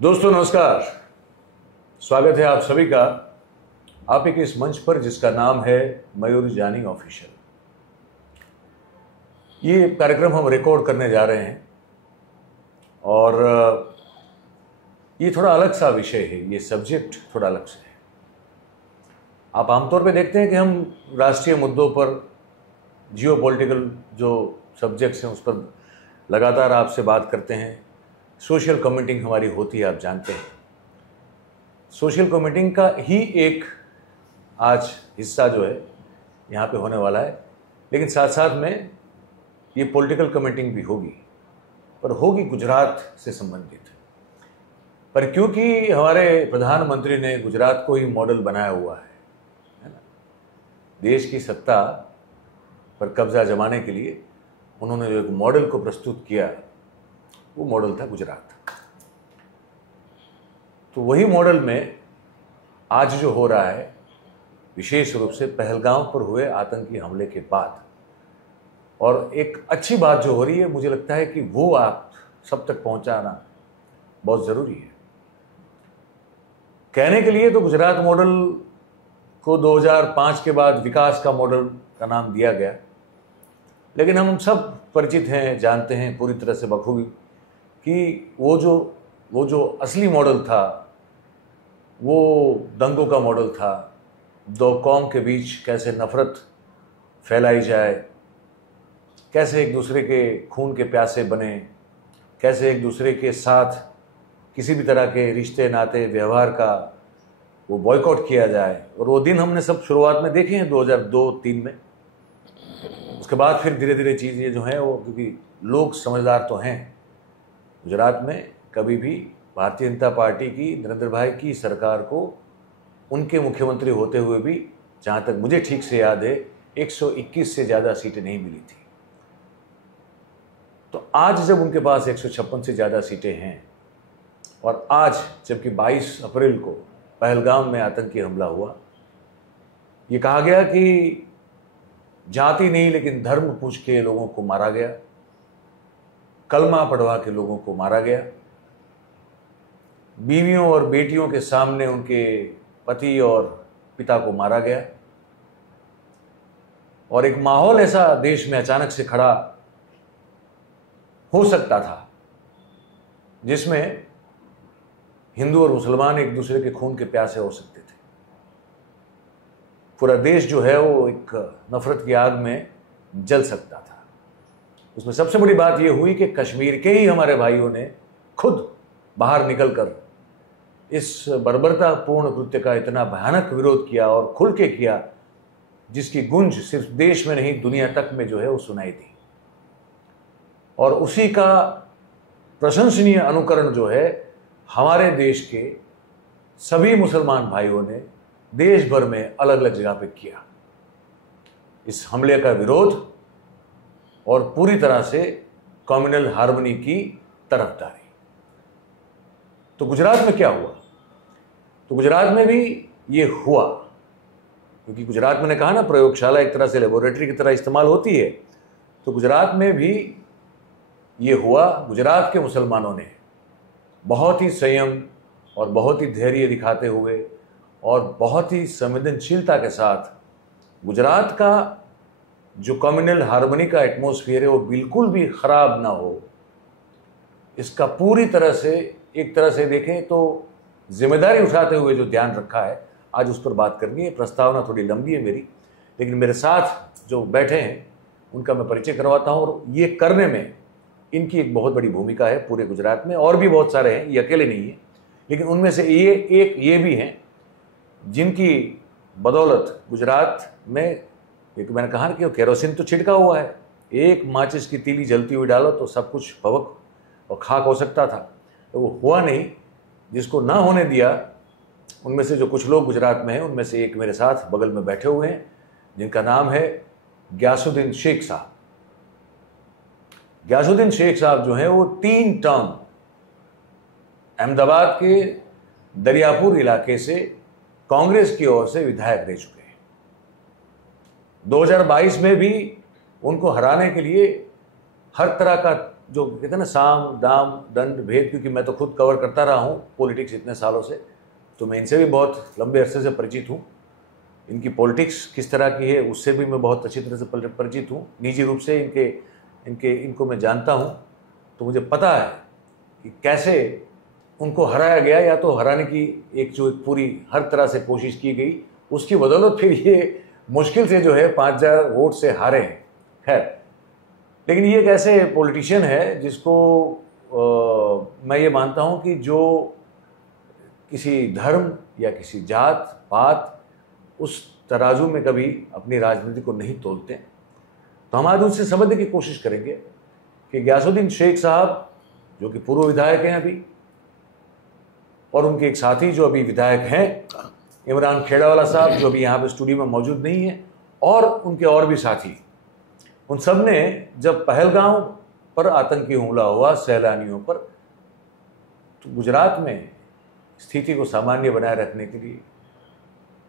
दोस्तों नमस्कार, स्वागत है आप सभी का आप के इस मंच पर जिसका नाम है मयूर जानी ऑफिशियल। ये कार्यक्रम हम रिकॉर्ड करने जा रहे हैं और ये थोड़ा अलग सा विषय है, ये सब्जेक्ट थोड़ा अलग से है। आप आमतौर पे देखते हैं कि हम राष्ट्रीय मुद्दों पर, जियो पॉलिटिकल जो सब्जेक्ट्स हैं उस पर लगातार आपसे बात करते हैं। सोशल कमेंटिंग हमारी होती है, आप जानते हैं। सोशल कमेंटिंग का ही एक आज हिस्सा जो है यहाँ पे होने वाला है, लेकिन साथ साथ में ये पॉलिटिकल कमेंटिंग भी होगी, पर होगी गुजरात से संबंधित। पर क्योंकि हमारे प्रधानमंत्री ने गुजरात को ही मॉडल बनाया हुआ है ना, देश की सत्ता पर कब्जा जमाने के लिए उन्होंने जो एक मॉडल को प्रस्तुत किया, वो मॉडल था गुजरात। तो वही मॉडल में आज जो हो रहा है, विशेष रूप से पहलगाम पर हुए आतंकी हमले के बाद, और एक अच्छी बात जो हो रही है, मुझे लगता है कि वो आप सब तक पहुंचाना बहुत ज़रूरी है। कहने के लिए तो गुजरात मॉडल को 2005 के बाद विकास का मॉडल का नाम दिया गया, लेकिन हम सब परिचित हैं, जानते हैं पूरी तरह से बखूबी कि वो जो असली मॉडल था वो दंगों का मॉडल था। दो कौम के बीच कैसे नफरत फैलाई जाए, कैसे एक दूसरे के खून के प्यासे बने, कैसे एक दूसरे के साथ किसी भी तरह के रिश्ते नाते व्यवहार का वो बॉयकॉट किया जाए। और वो दिन हमने सब शुरुआत में देखे हैं 2002-03 में। उसके बाद फिर धीरे धीरे चीज़ें जो हैं वो, क्योंकि लोग समझदार तो हैं, गुजरात में कभी भी भारतीय जनता पार्टी की, नरेंद्र भाई की सरकार को उनके मुख्यमंत्री होते हुए भी, जहाँ तक मुझे ठीक से याद है, 121 से ज़्यादा सीटें नहीं मिली थी। तो आज जब उनके पास 156 से ज़्यादा सीटें हैं, और आज जबकि 22 अप्रैल को पहलगाम में आतंकी हमला हुआ, ये कहा गया कि जाति नहीं लेकिन धर्म पूछ के लोगों को मारा गया, कलमा पढ़वा के लोगों को मारा गया, बीवियों और बेटियों के सामने उनके पति और पिता को मारा गया, और एक माहौल ऐसा देश में अचानक से खड़ा हो सकता था जिसमें हिंदू और मुसलमान एक दूसरे के खून के प्यासे हो सकते थे। पूरा देश जो है वो एक नफरत की आग में जल सकता था। उसमें सबसे बड़ी बात यह हुई कि कश्मीर के ही हमारे भाइयों ने खुद बाहर निकलकर इस बर्बरतापूर्ण कृत्य का इतना भयानक विरोध किया, और खुल के किया, जिसकी गूंज सिर्फ देश में नहीं दुनिया तक में जो है वो सुनाई दी। और उसी का प्रशंसनीय अनुकरण जो है हमारे देश के सभी मुसलमान भाइयों ने देश भर में अलग अलग जगह पे किया, इस हमले का विरोध और पूरी तरह से कम्युनल हार्मनी की तरफदारी। तो गुजरात में क्या हुआ? तो गुजरात में भी ये हुआ, क्योंकि गुजरात में, ने कहा ना, प्रयोगशाला एक तरह से लेबोरेटरी की तरह इस्तेमाल होती है। तो गुजरात में भी ये हुआ। गुजरात के मुसलमानों ने बहुत ही संयम और बहुत ही धैर्य दिखाते हुए और बहुत ही संवेदनशीलता के साथ गुजरात का जो कम्युनल हार्मनी का एटमॉस्फेयर है वो बिल्कुल भी खराब ना हो, इसका पूरी तरह से, एक तरह से देखें तो जिम्मेदारी उठाते हुए जो ध्यान रखा है, आज उस पर बात करनी है। प्रस्तावना थोड़ी लंबी है मेरी, लेकिन मेरे साथ जो बैठे हैं उनका मैं परिचय करवाता हूँ। और ये करने में इनकी एक बहुत बड़ी भूमिका है पूरे गुजरात में। और भी बहुत सारे हैं, ये अकेले नहीं है, लेकिन उनमें से ये भी हैं जिनकी बदौलत गुजरात में, एक मैंने कहा कि केरोसिन तो छिड़का हुआ है, एक माचिस की तीली जलती हुई डालो तो सब कुछ भवक और खाक हो सकता था, तो वो हुआ नहीं। जिसको ना होने दिया, उनमें से जो कुछ लोग गुजरात में हैं, उनमें से एक मेरे साथ बगल में बैठे हुए हैं, जिनका नाम है गयासुद्दीन शेख साहब। गयासुद्दीन शेख साहब जो हैं वो 3 टर्म अहमदाबाद के दरियापुर इलाके से कांग्रेस की ओर से विधायक रह चुके हैं। 2022 में भी उनको हराने के लिए हर तरह का जो कहते हैं ना साम दाम दंड भेद, क्योंकि मैं तो खुद कवर करता रहा हूँ पॉलिटिक्स इतने सालों से, तो मैं इनसे भी बहुत लंबे अरसे से परिचित हूँ। इनकी पॉलिटिक्स किस तरह की है उससे भी मैं बहुत अच्छी तरह से परिचित हूँ। निजी रूप से इनको मैं जानता हूँ, तो मुझे पता है कि कैसे उनको हराया गया, या तो हराने की एक पूरी हर तरह से कोशिश की गई, उसकी बदौलत फिर ये मुश्किल से जो है 5000 वोट से हारे हैं। खैर, लेकिन ये एक ऐसे पॉलिटिशियन है जिसको मैं ये मानता हूँ कि जो किसी धर्म या किसी जात पात उस तराजू में कभी अपनी राजनीति को नहीं तोलते। तो हम आज उनसे समझने की कोशिश करेंगे कि गयासुद्दीन शेख साहब जो कि पूर्व विधायक हैं अभी, और उनके एक साथी जो अभी विधायक हैं इमरान खेड़ावाला साहब, जो अभी यहाँ पे स्टूडियो में मौजूद नहीं है, और उनके और भी साथी, उन सब ने जब पहलगांव पर आतंकी हमला हुआ सैलानियों पर, तो गुजरात में स्थिति को सामान्य बनाए रखने के लिए,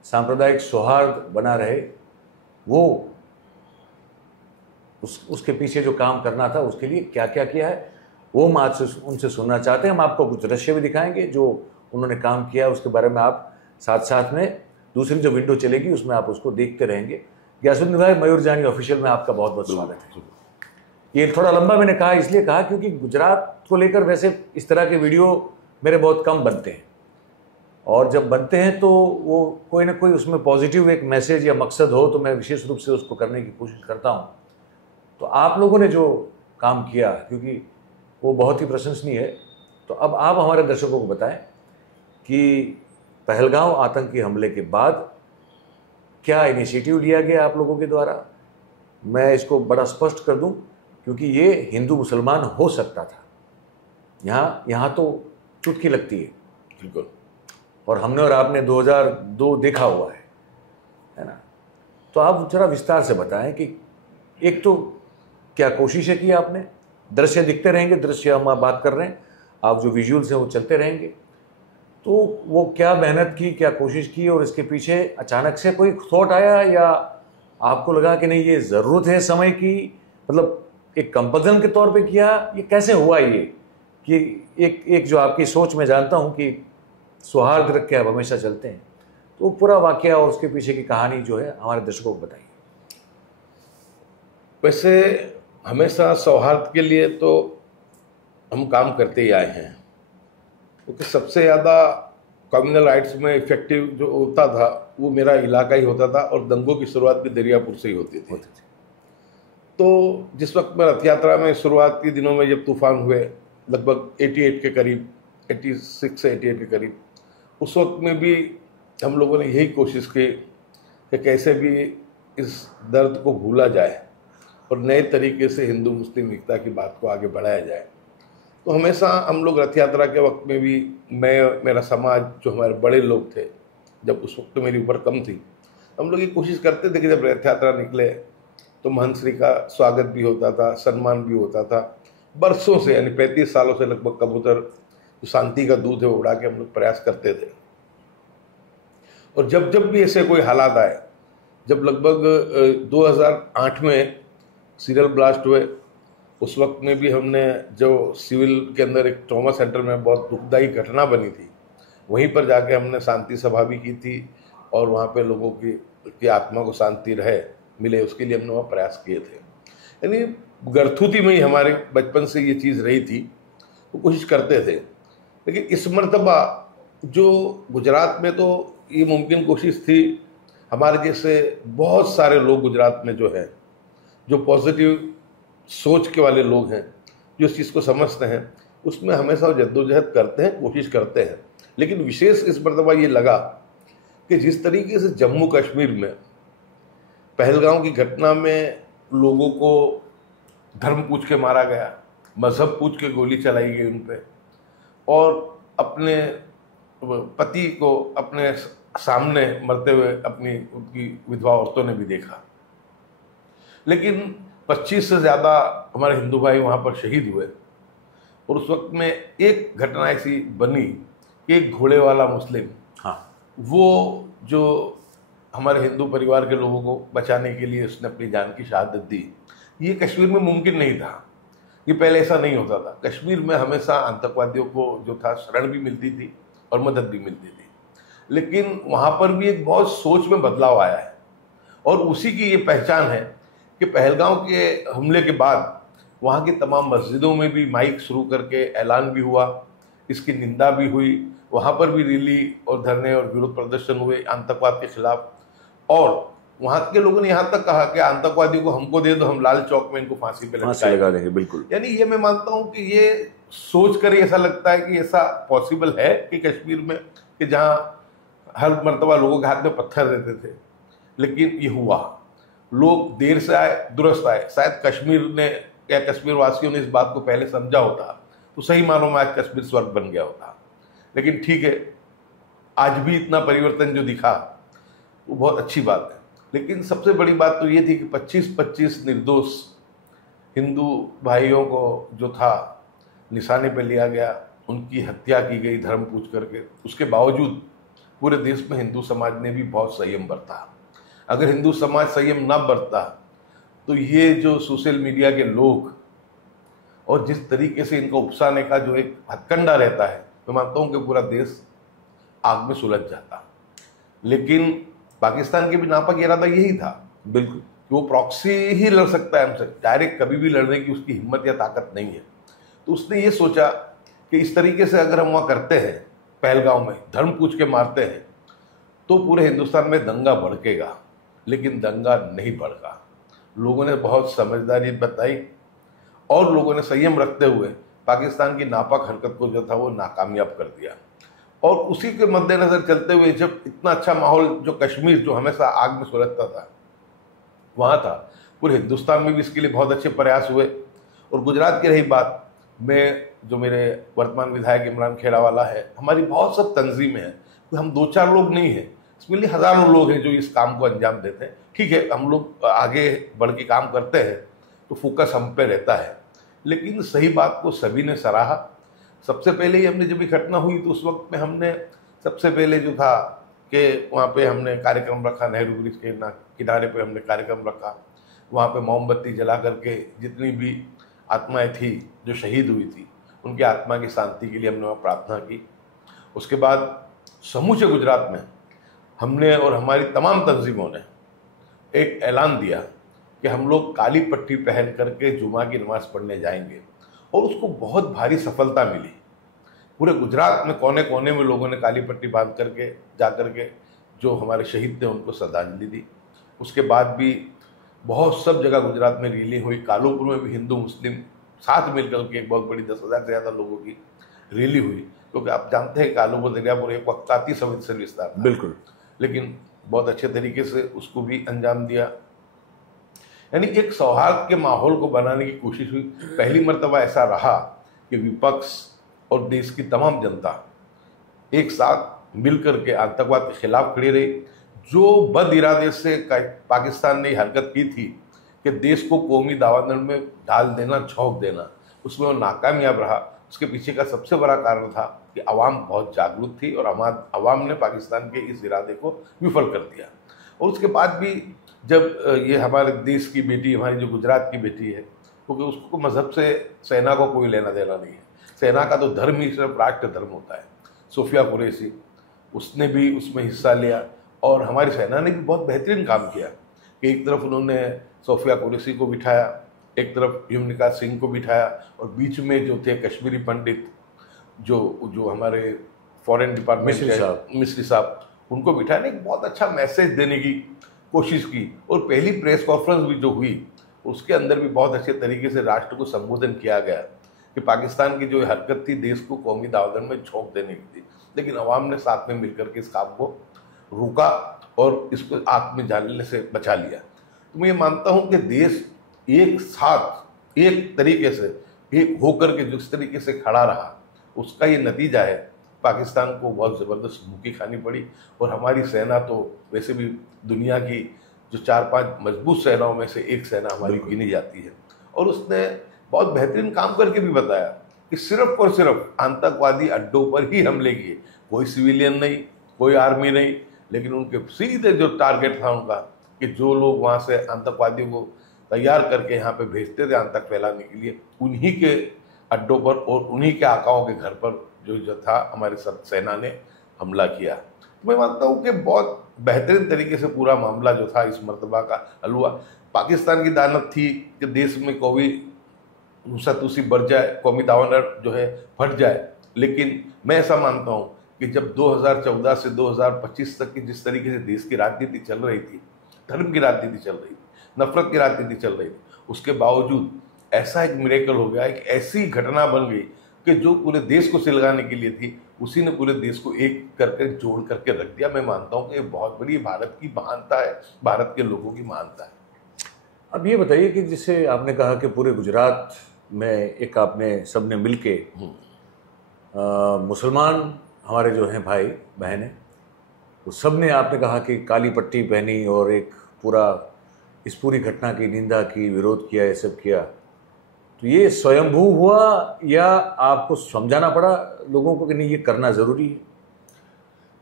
सांप्रदायिक सौहार्द बना रहे, वो उसके पीछे जो काम करना था उसके लिए क्या क्या किया है वो हम आज से उनसे सुनना चाहते हैं। हम आपको कुछ दृश्य भी दिखाएंगे जो उन्होंने काम किया, उसके बारे में आप साथ साथ में दूसरी जो विंडो चलेगी उसमें आप उसको देखते रहेंगे। गयासुद्दीन भाई, मयूर जानी ऑफिशियल में आपका बहुत बहुत स्वागत है। ये थोड़ा लंबा मैंने कहा इसलिए कहा क्योंकि गुजरात को लेकर वैसे इस तरह के वीडियो मेरे बहुत कम बनते हैं, और जब बनते हैं तो वो कोई ना कोई उसमें पॉजिटिव एक मैसेज या मकसद हो तो मैं विशेष रूप से उसको करने की कोशिश करता हूँ। तो आप लोगों ने जो काम किया, क्योंकि वो बहुत ही प्रशंसनीय है, तो अब आप हमारे दर्शकों को बताएं कि पहलगांव आतंकी हमले के बाद क्या इनिशिएटिव लिया गया आप लोगों के द्वारा। मैं इसको बड़ा स्पष्ट कर दूं क्योंकि ये हिंदू मुसलमान हो सकता था, यहाँ तो चुटकी लगती है बिल्कुल, और हमने और आपने 2002 देखा हुआ है ना। तो आप जरा विस्तार से बताएं कि एक तो क्या कोशिशें की आपने, दृश्य दिखते रहेंगे, दृश्य हम बात कर रहे हैं, आप जो विजुअल्स हैं वो चलते रहेंगे, तो वो क्या मेहनत की, क्या कोशिश की, और इसके पीछे अचानक से कोई थॉट आया या आपको लगा कि नहीं ये ज़रूरत है समय की, मतलब एक कंपल्सन के तौर पे किया, ये कैसे हुआ ये कि एक जो आपकी सोच में जानता हूँ कि सौहार्द रख के आप हमेशा चलते हैं, तो पूरा वाकया और उसके पीछे की कहानी जो है हमारे दर्शकों को बताइए। वैसे हमेशा सौहार्द के लिए तो हम काम करते ही आए हैं, क्योंकि सबसे ज़्यादा कम्युनल राइट्स में इफेक्टिव जो होता था वो मेरा इलाका ही होता था, और दंगों की शुरुआत भी दरियापुर से ही होती थी। तो जिस वक्त मैं रथ यात्रा में शुरुआत के दिनों में जब तूफान हुए लगभग 88 के करीब, 86 से 88 के करीब, उस वक्त में भी हम लोगों ने यही कोशिश की कि कैसे भी इस दर्द को भूला जाए और नए तरीके से हिंदू मुस्लिम एकता की बात को आगे बढ़ाया जाए। तो हमेशा हम लोग रथ यात्रा के वक्त में भी, मैं, मेरा समाज, जो हमारे बड़े लोग थे, जब उस वक्त तो मेरी उम्र कम थी, हम लोग ये कोशिश करते थे कि जब रथ यात्रा निकले तो महंत श्री का स्वागत भी होता था, सम्मान भी होता था। बरसों से, यानी 35 सालों से लगभग कबूतर जो शांति का दूध है वो उड़ा के हम लोग प्रयास करते थे। और जब जब भी ऐसे कोई हालात आए, जब लगभग 2008 में सीरियल ब्लास्ट हुए, उस वक्त में भी हमने जो सिविल के अंदर एक ट्रॉमा सेंटर में बहुत दुखदायी घटना बनी थी, वहीं पर जाके हमने शांति सभा भी की थी, और वहाँ पे लोगों की आत्मा को शांति रहे मिले, उसके लिए हमने वहाँ प्रयास किए थे। यानी गरथूती में ही हमारे बचपन से ये चीज़ रही थी, वो कोशिश करते थे। लेकिन इस मर्तबा जो गुजरात में तो ये मुमकिन कोशिश थी, हमारे जैसे बहुत सारे लोग गुजरात में जो है, जो पॉजिटिव सोच के वाले लोग हैं, जो इस चीज़ को समझते हैं, उसमें हमेशा जद्दोजहद करते हैं, कोशिश करते हैं। लेकिन विशेष इस मर्तबा ये लगा कि जिस तरीके से जम्मू कश्मीर में पहलगांव की घटना में लोगों को धर्म पूछ के मारा गया, मजहब पूछ के गोली चलाई गई उन पर, और अपने पति को अपने सामने मरते हुए उनकी विधवा औरतों ने भी देखा। लेकिन 25 से ज़्यादा हमारे हिंदू भाई वहाँ पर शहीद हुए, और उस वक्त में एक घटना ऐसी बनी कि एक घोड़े वाला मुस्लिम, वो जो हमारे हिंदू परिवार के लोगों को बचाने के लिए उसने अपनी जान की शहादत दी। ये कश्मीर में मुमकिन नहीं था, ये पहले ऐसा नहीं होता था। कश्मीर में हमेशा आतंकवादियों को जो था शरण भी मिलती थी और मदद भी मिलती थी, लेकिन वहाँ पर भी एक बहुत सोच में बदलाव आया है और उसी की ये पहचान है कि पहलगांव के हमले के बाद वहाँ की तमाम मस्जिदों में भी माइक शुरू करके ऐलान भी हुआ, इसकी निंदा भी हुई, वहाँ पर भी रैली और धरने और विरोध प्रदर्शन हुए आतंकवाद के खिलाफ। और वहाँ के लोगों ने यहाँ तक कहा कि आतंकवादियों को हमको दे दो, हम लाल चौक में इनको फांसी पे लगा देंगे। बिल्कुल, यानी ये मैं मानता हूँ कि ये सोच कर ऐसा लगता है कि ऐसा पॉसिबल है कि कश्मीर में, कि जहाँ हर मर्तबा लोगों के हाथ में पत्थर रहते थे, लेकिन ये हुआ। लोग देर से आए, दुरुस्त आए। शायद कश्मीर ने या कश्मीर वासियों ने इस बात को पहले समझा होता तो सही मानों में आज कश्मीर स्वर्ग बन गया होता। लेकिन ठीक है, आज भी इतना परिवर्तन जो दिखा वो बहुत अच्छी बात है। लेकिन सबसे बड़ी बात तो ये थी कि 25-25 निर्दोष हिंदू भाइयों को जो था निशाने पर लिया गया, उनकी हत्या की गई धर्म पूछ करके। उसके बावजूद पूरे देश में हिंदू समाज ने भी बहुत संयम बरता। अगर हिंदू समाज संयम ना बरता तो ये जो सोशल मीडिया के लोग और जिस तरीके से इनको उकसाने का जो एक हथकंडा रहता है, मैं मानता हूँ कि पूरा देश आग में सुलझ जाता। लेकिन पाकिस्तान के भी नापाक इरादा यही था, बिल्कुल, कि वो प्रॉक्सी ही लड़ सकता है हमसे, डायरेक्ट कभी भी लड़ने की उसकी हिम्मत या ताकत नहीं है। तो उसने ये सोचा कि इस तरीके से अगर हम वहाँ करते हैं, पहलगांव में धर्म पूछ के मारते हैं, तो पूरे हिंदुस्तान में दंगा भड़केगा। लेकिन दंगा नहीं भड़का। लोगों ने बहुत समझदारी बताई और लोगों ने संयम रखते हुए पाकिस्तान की नापाक हरकत को जो था वो नाकामयाब कर दिया। और उसी के मद्देनजर चलते हुए जब इतना अच्छा माहौल जो कश्मीर जो हमेशा आग में सुलझता था वहाँ था, पूरे हिंदुस्तान में भी इसके लिए बहुत अच्छे प्रयास हुए। और गुजरात की रही बात, मैं जो मेरे वर्तमान विधायक इमरान खेड़ावाला है, हमारी बहुत सब तंजीमें हैं, हम 2-4 लोग नहीं हैं, इसमें लिए हज़ारों लोग हैं जो इस काम को अंजाम देते हैं। ठीक है, हम लोग आगे बढ़ के काम करते हैं तो फोकस हम पे रहता है, लेकिन सही बात को सभी ने सराहा। सबसे पहले ही हमने जब ये घटना हुई तो उस वक्त में हमने सबसे पहले जो था कि वहाँ पे हमने कार्यक्रम रखा, नेहरू ब्रिज के किनारे पे हमने कार्यक्रम रखा। वहाँ पे मोमबत्ती जला करके जितनी भी आत्माएं थी जो शहीद हुई थी, उनकी आत्मा की शांति के लिए हमने वहाँ प्रार्थना की। उसके बाद समूचे गुजरात में हमने और हमारी तमाम तंजीमों ने एक ऐलान दिया कि हम लोग काली पट्टी पहन करके जुमा की नमाज पढ़ने जाएंगे, और उसको बहुत भारी सफलता मिली। पूरे गुजरात में कोने कोने में लोगों ने काली पट्टी बांध करके जा करके जो हमारे शहीद थे उनको श्रद्धांजलि दी। उसके बाद भी बहुत सब जगह गुजरात में रैली हुई। कालूपुर में भी हिंदू मुस्लिम साथ मिलकर के एक बहुत बड़ी 10,000 से ज़्यादा लोगों की रैली हुई, क्योंकि आप जानते हैं कालूपुर दरियापुर एक वक्त काती संवेदनशील विस्तार था, बिल्कुल, लेकिन बहुत अच्छे तरीके से उसको भी अंजाम दिया। यानी एक सौहार्द के माहौल को बनाने की कोशिश हुई। पहली मर्तबा ऐसा रहा कि विपक्ष और देश की तमाम जनता एक साथ मिलकर के आतंकवाद के खिलाफ खड़ी रही। जो बद इरादे से पाकिस्तान ने हरकत की थी कि देश को कौमी दावानल में डाल देना, झोंक देना, उसमें वो नाकामयाब रहा। उसके पीछे का सबसे बड़ा कारण था कि अवाम बहुत जागरूक थी और अवाम ने पाकिस्तान के इस इरादे को विफल कर दिया। और उसके बाद भी जब ये हमारे देश की बेटी, हमारी जो गुजरात की बेटी है, क्योंकि उसको मजहब से सेना को कोई लेना देना नहीं है, सेना का तो धर्म ही सिर्फ राष्ट्र धर्म होता है। सोफिया कुरैशी, उसने भी उसमें हिस्सा लिया और हमारी सेना ने भी बहुत बेहतरीन काम किया कि एक तरफ उन्होंने सोफिया कुरैशी को बिठाया, एक तरफ यमुनिका सिंह को बिठाया, और बीच में जो थे कश्मीरी पंडित जो हमारे फॉरेन डिपार्टमेंट के मिस्री साहब, उनको बिठाने एक बहुत अच्छा मैसेज देने की कोशिश की। और पहली प्रेस कॉन्फ्रेंस भी जो हुई उसके अंदर भी बहुत अच्छे तरीके से राष्ट्र को संबोधन किया गया कि पाकिस्तान की जो हरकत थी देश को कौमी दावदन में झोंक देने की थी, लेकिन अवाम ने साथ में मिलकर के इस काम को रोका और इसको आग में जाने से बचा लिया। तो मैं ये मानता हूँ कि देश एक साथ एक तरीके से एक होकर के जिस तरीके से खड़ा रहा, उसका ये नतीजा है। पाकिस्तान को बहुत ज़बरदस्त मुक्की खानी पड़ी, और हमारी सेना तो वैसे भी दुनिया की जो 4-5 मजबूत सेनाओं में से एक सेना हमारी गिनी जाती है। और उसने बहुत बेहतरीन काम करके भी बताया कि सिर्फ और सिर्फ आतंकवादी अड्डों पर ही हमले किए, कोई सिविलियन नहीं, कोई आर्मी नहीं, लेकिन उनके सीधे जो टारगेट था उनका कि जो लोग वहाँ से आतंकवादियों को तैयार करके यहाँ पे भेजते थे आतंक फैलाने के लिए, उन्हीं के अड्डों पर और उन्हीं के आकाओं के घर पर जो था हमारे सेना ने हमला किया। मैं मानता हूँ कि बहुत बेहतरीन तरीके से पूरा मामला जो था इस मर्तबा का हल हुआ। पाकिस्तान की दानत थी कि देश में कौमी नुसरत बढ़ जाए, कौमी दावनर जो है फट जाए, लेकिन मैं ऐसा मानता हूँ कि जब 2014 से 2025 तक की जिस तरीके से देश की राजनीति चल रही थी, धर्म की राजनीति चल रही थी, नफरत की राजनीति चल रही थी, उसके बावजूद ऐसा एक मिरेकल हो गया, एक ऐसी घटना बन गई कि जो पूरे देश को सिलगाने के लिए थी, उसी ने पूरे देश को एक करके जोड़ करके रख दिया। मैं मानता हूँ कि ये बहुत बड़ी भारत की महानता है, भारत के लोगों की महानता है। अब ये बताइए कि जिसे आपने कहा कि पूरे गुजरात में एक आपने सबने मिलके मुसलमान हमारे जो हैं भाई बहनें, वो सब ने आपने कहा कि काली पट्टी पहनी और एक पूरा इस पूरी घटना की निंदा की, विरोध किया, ये सब किया, तो ये स्वयंभू हुआ या आपको समझाना पड़ा लोगों को कि नहीं ये करना ज़रूरी है?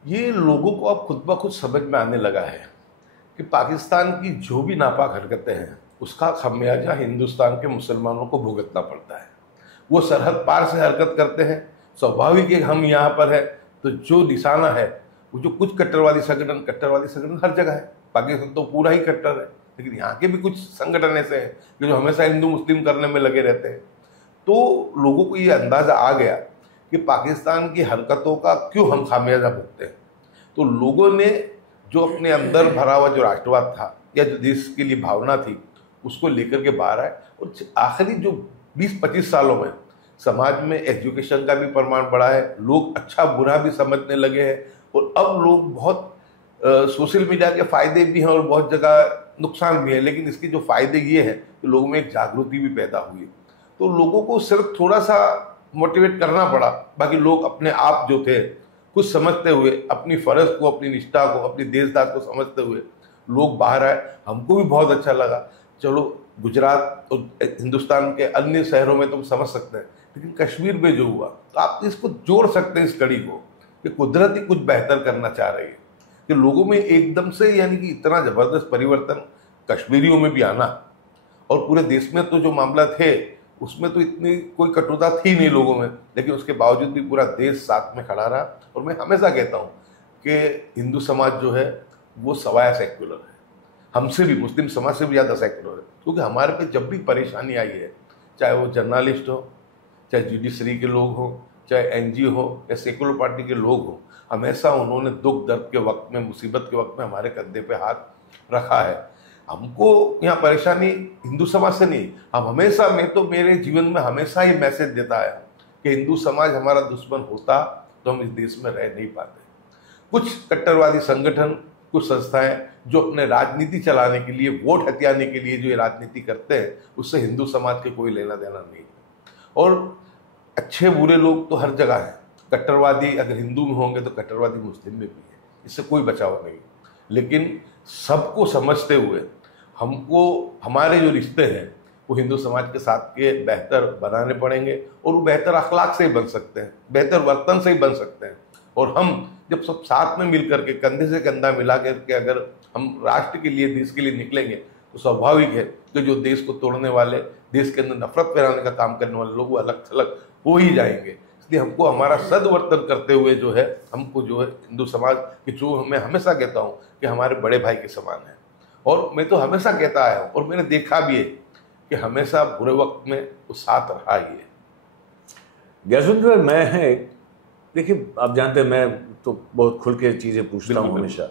ये लोगों को अब खुद ब खुद समझ में आने लगा है कि पाकिस्तान की जो भी नापाक हरकतें हैं उसका खमियाजा हिंदुस्तान के मुसलमानों को भुगतना पड़ता है। वो सरहद पार से हरकत करते हैं, स्वाभाविक है हम यहाँ पर है तो जो निशाना है वो जो कुछ कट्टरवादी संगठन हर जगह है। पाकिस्तान तो पूरा ही कट्टर है, लेकिन यहाँ के भी कुछ संगठन ऐसे हैं कि जो हमेशा हिंदू मुस्लिम करने में लगे रहते हैं। तो लोगों को ये अंदाजा आ गया कि पाकिस्तान की हरकतों का क्यों हम खामियाजा भुगते हैं। तो लोगों ने जो अपने अंदर भरा हुआ जो राष्ट्रवाद था या जो देश के लिए भावना थी उसको लेकर के बाहर आए, और आखिरी जो 20-25 सालों में समाज में एजुकेशन का भी प्रमाण बढ़ा है, लोग अच्छा बुरा भी समझने लगे हैं, और अब लोग बहुत सोशल मीडिया के फायदे भी हैं और बहुत जगह नुकसान भी है, लेकिन इसके जो फायदे ये हैं कि लोगों में एक जागृति भी पैदा हुई। तो लोगों को सिर्फ थोड़ा सा मोटिवेट करना पड़ा, बाकी लोग अपने आप जो थे कुछ समझते हुए, अपनी फर्ज को, अपनी निष्ठा को, अपनी देशदार को समझते हुए लोग बाहर आए। हमको भी बहुत अच्छा लगा। चलो गुजरात और हिंदुस्तान के अन्य शहरों में तुम समझ सकते हैं, लेकिन कश्मीर में जो हुआ तो आप इसको जोड़ सकते हैं इस कड़ी को कि कुदरत ही कुछ बेहतर करना चाह रही है कि लोगों में एकदम से यानी कि इतना जबरदस्त परिवर्तन कश्मीरियों में भी आना, और पूरे देश में तो जो मामला थे उसमें तो इतनी कोई कटुता थी नहीं लोगों में, लेकिन उसके बावजूद भी पूरा देश साथ में खड़ा रहा। और मैं हमेशा कहता हूँ कि हिंदू समाज जो है वो सवाया सेक्युलर है, हमसे भी, मुस्लिम समाज से भी ज़्यादा सेक्युलर है, क्योंकि हमारे पे जब भी परेशानी आई है, चाहे वो जर्नलिस्ट हो, चाहे जुडिशरी के लोग हों, चाहे एनजीओ हो या सेकुलर पार्टी के लोग हों, हमेशा उन्होंने दुख दर्द के वक्त में, मुसीबत के वक्त में हमारे कंधे पे हाथ रखा है। हमको यहाँ परेशानी हिंदू समाज से नहीं, हम हमेशा, मैं तो मेरे जीवन में हमेशा ही मैसेज देता आया कि हिंदू समाज हमारा दुश्मन होता तो हम इस देश में रह नहीं पाते। कुछ कट्टरवादी संगठन, कुछ संस्थाएं जो अपने राजनीति चलाने के लिए, वोट हथियाने के लिए जो ये राजनीति करते हैं, उससे हिंदू समाज के कोई लेना देना नहीं। और अच्छे बुरे लोग तो हर जगह हैं। कट्टरवादी अगर हिंदू में होंगे तो कट्टरवादी मुस्लिम में भी है, इससे कोई बचाव नहीं। लेकिन सबको समझते हुए हमको हमारे जो रिश्ते हैं वो हिंदू समाज के साथ के बेहतर बनाने पड़ेंगे, और वो बेहतर अखलाक से ही बन सकते हैं, बेहतर वर्तन से ही बन सकते हैं। और हम जब सब साथ में मिल करके, कंधे से कंधा मिला करके अगर हम राष्ट्र के लिए, देश के लिए निकलेंगे, तो स्वाभाविक है कि जो देश को तोड़ने वाले, देश के अंदर नफरत फैलाने का काम करने वाले लोग वो अलग थलग हो ही जाएंगे। इसलिए हमको हमारा सदवर्तन करते हुए जो है, हमको जो है हिंदू समाज की, जो मैं हमेशा कहता हूँ कि हमारे बड़े भाई के समान है, और मैं तो हमेशा कहता आया हूँ और मैंने देखा भी है कि हमेशा बुरे वक्त में वो साथ रहा ही है। ज्ञानचंद्र, मैं देखिए, आप जानते हैं मैं तो बहुत खुल के चीज़ें पूछता हूँ हमेशा।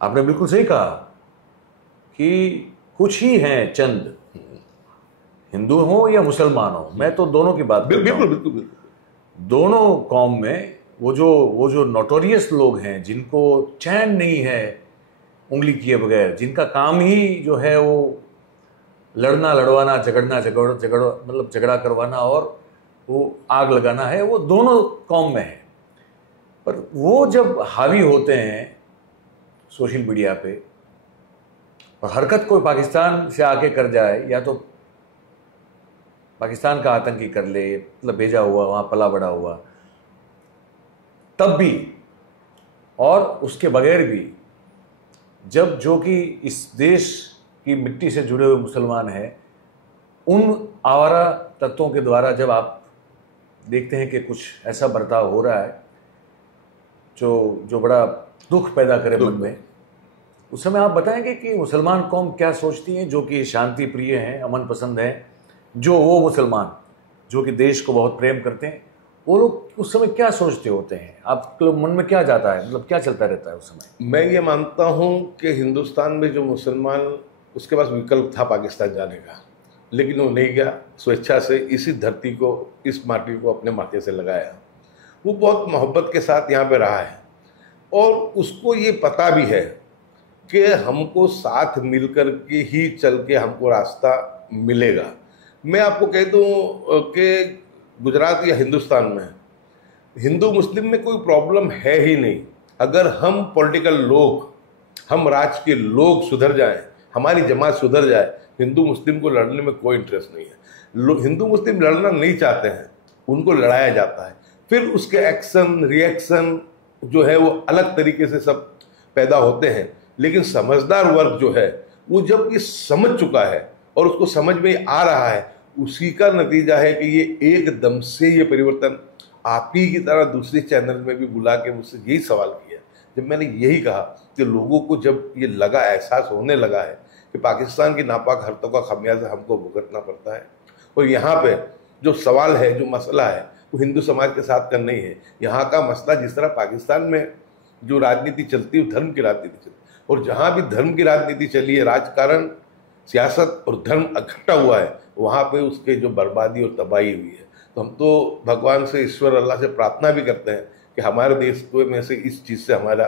आपने बिल्कुल सही कहा कि कुछ ही हैं चंद, हिंदू हो या मुसलमान हो, मैं तो दोनों की बात करता हूं। बिल्कुल। दोनों कौम में वो जो नोटोरियस लोग हैं, जिनको चैन नहीं है उंगली किए बगैर, जिनका काम ही जो है वो लड़ना, लड़वाना, झगड़ा करवाना और वो आग लगाना है, वो दोनों कौम में है। पर वो जब हावी होते हैं सोशल मीडिया पे और हरकत कोई पाकिस्तान से आके कर जाए, या तो पाकिस्तान का आतंकी कर ले, मतलब भेजा हुआ, वहाँ पला बड़ा हुआ, तब भी और उसके बगैर भी, जब जो कि इस देश की मिट्टी से जुड़े हुए मुसलमान हैं, उन आवारा तत्वों के द्वारा जब आप देखते हैं कि कुछ ऐसा बर्ताव हो रहा है जो बड़ा दुख पैदा करे मन में, उस समय आप बताएंगे कि मुसलमान कौम क्या सोचती है, जो कि शांति प्रिय हैं, अमन पसंद हैं, जो वो मुसलमान जो कि देश को बहुत प्रेम करते हैं, वो लोग उस समय क्या सोचते होते हैं? आपके मन में क्या जाता है, मतलब क्या चलता रहता है उस समय? मैं ये मानता हूँ कि हिंदुस्तान में जो मुसलमान, उसके पास विकल्प था पाकिस्तान जाने का, लेकिन वो नहीं गया, स्वेच्छा से इसी धरती को, इस माटी को अपने माथे से लगाया। वो बहुत मोहब्बत के साथ यहाँ पे रहा है और उसको ये पता भी है कि हमको साथ मिलकर के ही चल के हमको रास्ता मिलेगा। मैं आपको कह दूँ कि गुजरात या हिंदुस्तान में हिंदू मुस्लिम में कोई प्रॉब्लम है ही नहीं। अगर हम पॉलिटिकल लोग, हम राज के लोग सुधर जाएं, हमारी जमात सुधर जाए, हिंदू मुस्लिम को लड़ने में कोई इंटरेस्ट नहीं है। हिंदू मुस्लिम लड़ना नहीं चाहते हैं, उनको लड़ाया जाता है, फिर उसके एक्शन रिएक्शन जो है वो अलग तरीके से सब पैदा होते हैं। लेकिन समझदार वर्ग जो है वो जब ये समझ चुका है और उसको समझ में आ रहा है, उसी का नतीजा है कि ये एकदम से ये परिवर्तन आप ही की तरह दूसरे चैनल में भी बुला के मुझसे यही सवाल किया, जब मैंने यही कहा कि लोगों को जब ये लगा, एहसास होने लगा है कि पाकिस्तान की नापाक हरकतों का खमियाजा हमको भुगतना पड़ता है। और यहाँ पे जो सवाल है, जो मसला है, वो हिंदू समाज के साथ का नहीं है। यहाँ का मसला, जिस तरह पाकिस्तान में जो राजनीति चलती है, धर्म की राजनीति चलती है, और जहाँ भी धर्म की राजनीति चली है, राजकारण, सियासत और धर्म इकट्ठा हुआ है, वहाँ पे उसके जो बर्बादी और तबाही हुई है। तो हम तो भगवान से, ईश्वर अल्लाह से प्रार्थना भी करते हैं कि हमारे देश को में से इस चीज़ से हमारा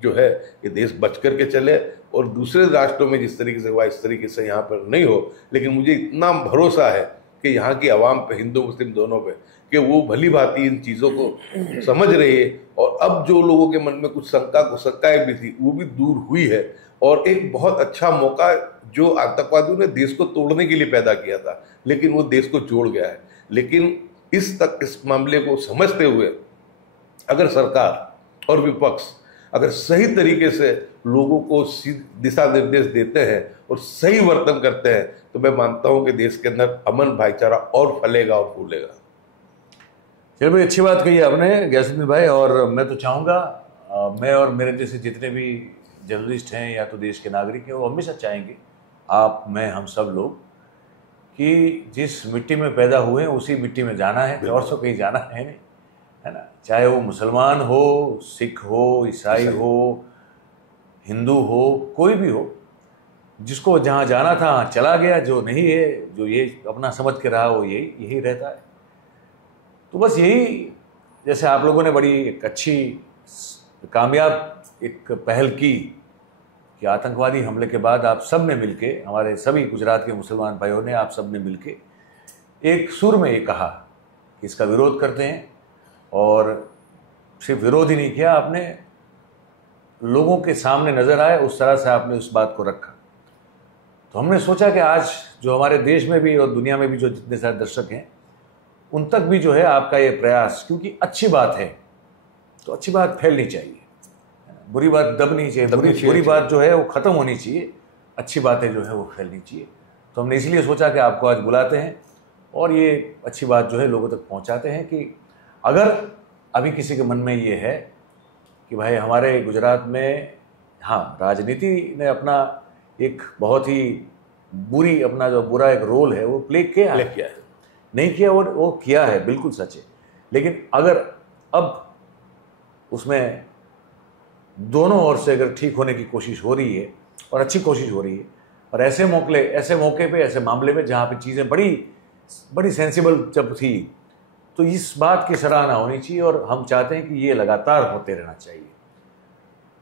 जो है ये देश बच करके चले, और दूसरे राष्ट्रों में जिस तरीके से हुआ इस तरीके से यहाँ पर नहीं हो। लेकिन मुझे इतना भरोसा है कि यहाँ की आवाम पे, हिंदू मुस्लिम दोनों पे, कि वो भली भांति इन चीज़ों को समझ रही है, और अब जो लोगों के मन में कुछ शंकाएं भी थी, वो भी दूर हुई है। और एक बहुत अच्छा मौका जो आतंकवादियों ने देश को तोड़ने के लिए पैदा किया था, लेकिन वो देश को जोड़ गया है। लेकिन इस मामले को समझते हुए अगर सरकार और विपक्ष अगर सही तरीके से लोगों को दिशा निर्देश देते हैं और सही वर्तन करते हैं, तो मैं मानता हूं कि देश के अंदर अमन भाईचारा और फलेगा और फूलेगा। चलिए भाई, अच्छी बात कही आपने गयासुद्दीन भाई। और मैं तो चाहूँगा, मैं और मेरे जैसे जितने भी जर्नलिस्ट हैं या तो देश के नागरिक हैं, वो हमेशा चाहेंगे, आप, मैं, हम सब लोग, कि जिस मिट्टी में पैदा हुए हैं उसी मिट्टी में जाना है, और तो कहीं जाना है नहीं, है ना। चाहे वो मुसलमान हो, सिख हो, ईसाई हो, हिंदू हो, कोई भी हो, जिसको जहाँ जाना था वहाँ चला गया, जो नहीं है, जो ये अपना समझ के रहा, वो यही रहता है। तो बस यही, जैसे आप लोगों ने बड़ी एक अच्छी कामयाब एक पहल की कि आतंकवादी हमले के बाद आप सब ने मिलके, हमारे सभी गुजरात के मुसलमान भाइयों ने, आप सब ने मिलके एक सुर में ये कहा कि इसका विरोध करते हैं। और सिर्फ विरोध ही नहीं किया, आपने लोगों के सामने नजर आए उस तरह से आपने उस बात को रखा। तो हमने सोचा कि आज जो हमारे देश में भी और दुनिया में भी जो जितने सारे दर्शक हैं, उन तक भी जो है आपका ये प्रयास, क्योंकि अच्छी बात है तो अच्छी बात फैलनी चाहिए, बुरी बात दबनी चाहिए, बुरी बात जो है वो ख़त्म होनी चाहिए, अच्छी बातें जो है वो फैलनी चाहिए। तो हमने इसलिए सोचा कि आपको आज बुलाते हैं और ये अच्छी बात जो है लोगों तक पहुंचाते हैं कि अगर अभी किसी के मन में ये है कि भाई हमारे गुजरात में, हाँ, राजनीति ने अपना एक बहुत ही अपना जो बुरा एक रोल है वो प्ले किया है, नहीं किया, वो किया है, बिल्कुल सच है। लेकिन अगर अब उसमें दोनों ओर से अगर ठीक होने की कोशिश हो रही है और अच्छी कोशिश हो रही है, और ऐसे मौके पे, ऐसे मामले में जहाँ पे चीज़ें बड़ी सेंसिबल जब थी, तो इस बात की सराहना होनी चाहिए। और हम चाहते हैं कि ये लगातार होते रहना चाहिए।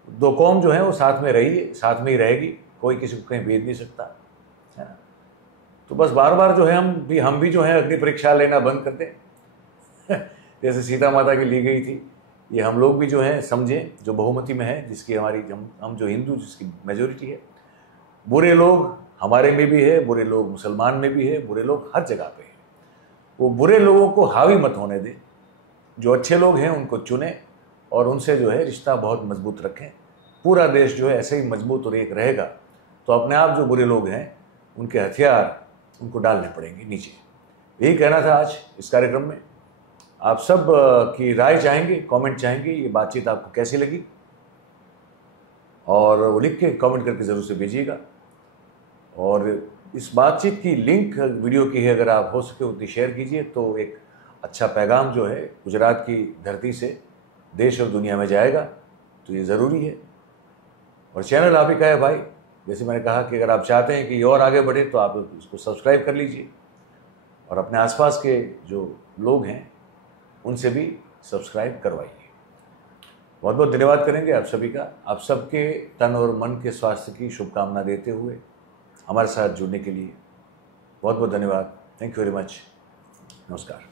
दो कौम जो है वो साथ में रही है, साथ में ही रहेगी, कोई किसी को कहीं भेज नहीं सकता, है ना। तो बस बार बार जो है हम भी जो है अग्नि परीक्षा लेना बंद कर दें जैसे सीता माता की ली गई थी, ये हम लोग भी जो है समझें, जो बहुमती में है, जिसकी हमारी हम जो हिंदू, जिसकी मेजोरिटी है। बुरे लोग हमारे में भी है, बुरे लोग मुसलमान में भी है, बुरे लोग हर जगह पे हैं। वो बुरे लोगों को हावी मत होने दें, जो अच्छे लोग हैं उनको चुनें और उनसे जो है रिश्ता बहुत मजबूत रखें। पूरा देश जो है ऐसे ही मजबूत और एक रहेगा तो तो अपने आप जो बुरे लोग हैं उनके हथियार उनको डालने पड़ेंगे नीचे। यही कहना था आज इस कार्यक्रम में। आप सब की राय चाहेंगे, कमेंट चाहेंगे, ये बातचीत आपको कैसी लगी, और वो लिख के कमेंट करके ज़रूर से भेजिएगा। और इस बातचीत की लिंक वीडियो की है, अगर आप हो सके उतनी शेयर कीजिए, तो एक अच्छा पैगाम जो है गुजरात की धरती से देश और दुनिया में जाएगा, तो ये ज़रूरी है। और चैनल आप ही का है भाई, जैसे मैंने कहा कि अगर आप चाहते हैं कि ये और आगे बढ़े तो आप इसको सब्सक्राइब कर लीजिए, और अपने आसपास के जो लोग हैं उनसे भी सब्सक्राइब करवाइए। बहुत बहुत धन्यवाद करेंगे आप सभी का। आप सबके तन और मन के स्वास्थ्य की शुभकामना देते हुए हमारे साथ जुड़ने के लिए बहुत बहुत धन्यवाद। Thank you very much. नमस्कार।